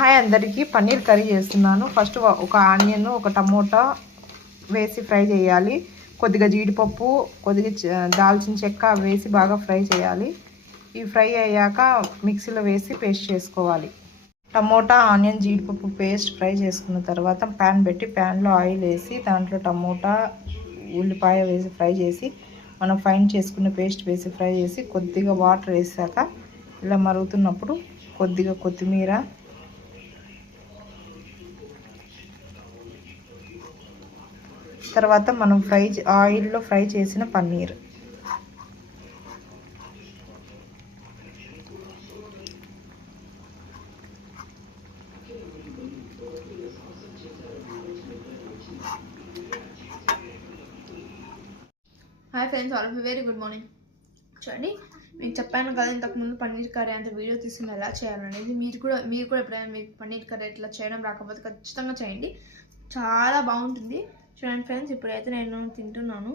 Hi అందరికీ, paneer curry చేస్తున్నాను. First ఒక ఆనియన్, ఒక టమోటా వేసి ఫ్రై చేయాలి. కొద్దిగా జీడిపప్పు, కొద్దిగా దాల్చిన చెక్క వేసి బాగా ఫ్రై చేయాలి. ఈ ఫ్రై అయ్యాక మిక్సీలో వేసి పేస్ట్ చేసుకోవాలి. టమోటా, ఆనియన్, జీడిపప్పు పేస్ట్ ఫ్రై చేసుకున్న తర్వాత ప్యాన్ పెట్టి ప్యాన్లో ఆయిల్ వేసి దాంట్లో టమోటా, ఉల్లిపాయ వేసి ఫ్రై చేసి మనం ఫైన్ చేసుకున్న పేస్ట్ వేసి ఫ్రై చేసి కొద్దిగా వాటర్ వేసాక ఇలా మరుగుతున్నప్పుడు కొద్దిగా కొత్తిమీర, తర్వాత మనం ఆయిల్లో ఫ్రై చేసిన paneer, hi friends, all very good morning. చూడండి, మీకు చెప్పాను కదా ఇంతకుముందు పన్నీర్ కర్రీ అంత వీడియో తీసుకుని ఎలా చేయాలనేది. మీరు కూడా ఎప్పుడైనా మీకు పన్నీర్ కర్రీ ఎట్లా చేయడం రాకపోతే ఖచ్చితంగా చేయండి, చాలా బాగుంటుంది. చూడండి ఫ్రెండ్స్, ఇప్పుడైతే నేను తింటున్నాను.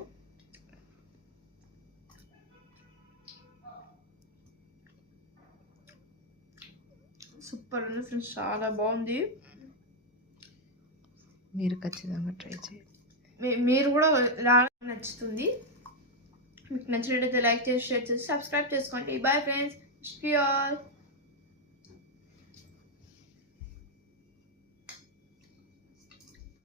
సూపర్ ఉంది ఫ్రెండ్స్, చాలా బాగుంది. మీరు ఖచ్చితంగా ట్రై చేయండి. మీరు కూడా ఇలా నచ్చుతుంది. మీకు నచ్చినట్లయితే లైక్ చేసి, షేర్ చేసి, సబ్స్క్రైబ్ చేసుకోండి. Bye friends, all.